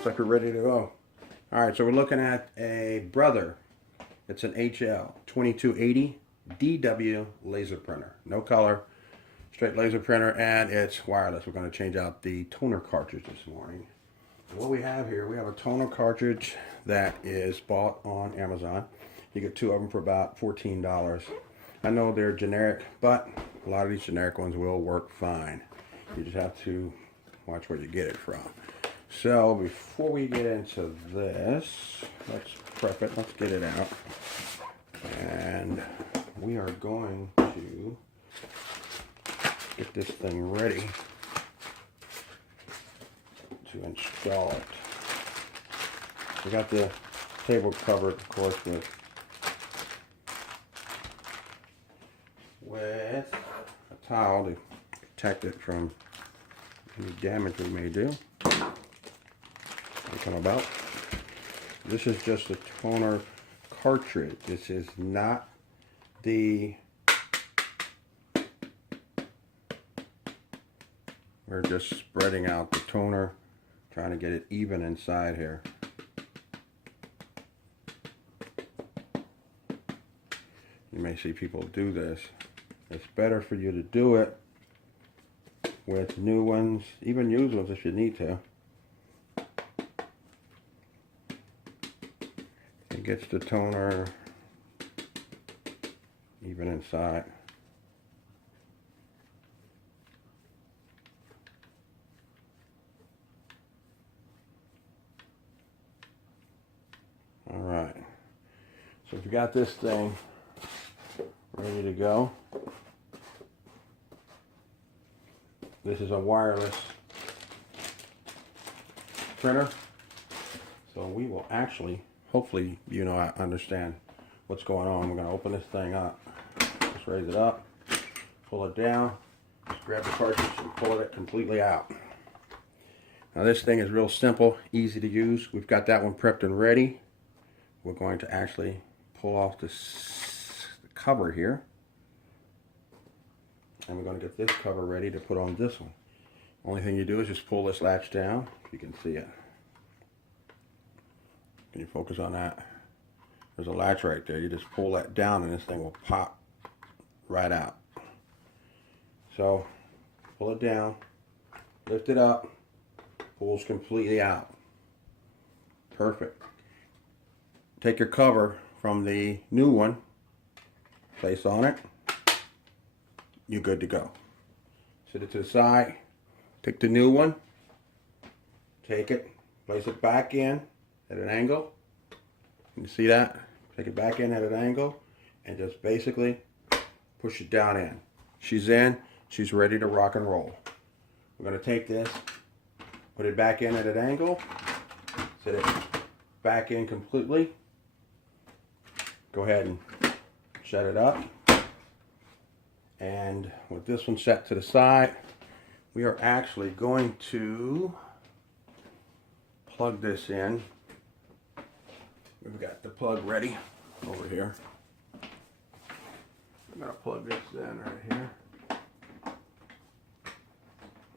Looks like we're ready to go. All right, so we're looking at a Brother. It's an HL-2280 DW laser printer. No color, straight laser printer, and it's wireless. We're going to change out the toner cartridge this morning. And what we have here, we have a toner cartridge that is bought on Amazon. You get two of them for about $14. I know they're generic, but a lot of these generic ones will work fine. You just have to watch where you get it from. So before we get into this, let's prep it. Let's get it out. And we are going to get this thing ready to install it. We got the table covered, of course, with a towel to protect it from any damage we may do. Come about. This is just a toner cartridge. This is not the. We're just spreading out the toner, trying to get it even inside here. You may see people do this. It's better for you to do it with new ones, even used ones if you need to. It gets the toner even inside. All right. So if you got this thing ready to go, this is a wireless printer. So we will actually, hopefully, you know, I understand what's going on. We're going to open this thing up. Just raise it up, pull it down, just grab the cartridge and pull it completely out. Now this thing is real simple, easy to use. We've got that one prepped and ready. We're going to actually pull off the cover here. And we're going to get this cover ready to put on this one. Only thing you do is just pull this latch down, if you can see it. Can you focus on that? There's a latch right there. You just pull that down and this thing will pop right out. So pull it down, lift it up, pulls completely out. Perfect. Take your cover from the new one, place on it, you're good to go. Set it to the side, take the new one, take it, place it back in at an angle. You see that? Take it back in at an angle and just basically push it down in. She's in, she's ready to rock and roll. We're going to take this, put it back in at an angle, set it back in completely. Go ahead and shut it up. And with this one set to the side, we are actually going to plug this in. We've got the plug ready over here. I'm going to plug this in right here.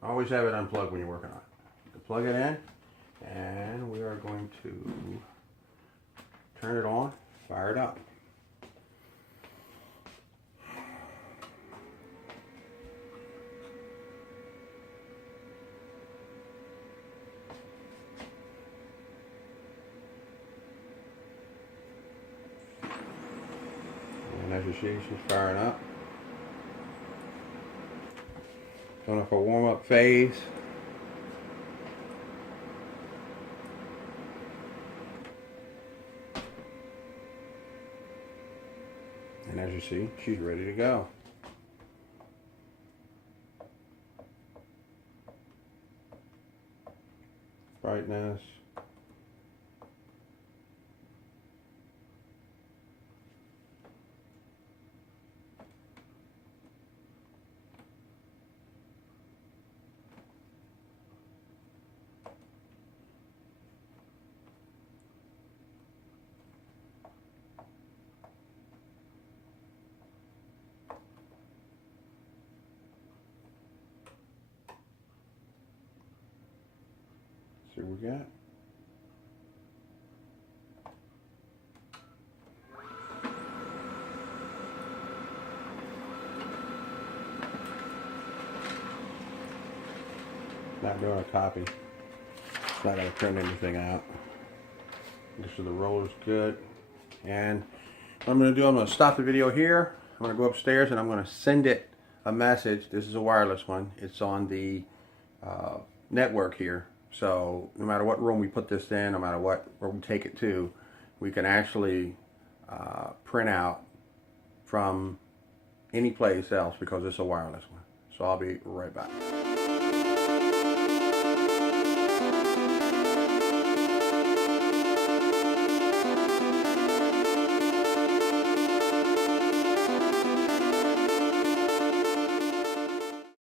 Always have it unplugged when you're working on it. Plug it in, and we are going to turn it on, fire it up. And as you see, she's firing up. Going for a warm-up phase. And as you see, she's ready to go. Brightness. See what we got? Not doing a copy. It's not going to print anything out. Make sure the roller's good. And what I'm going to do, I'm going to stop the video here. I'm going to go upstairs and I'm going to send it a message. This is a wireless one. It's on the network here. So no matter what room we put this in, no matter where we take it to, we can actually print out from any place else because it's a wireless one. So I'll be right back.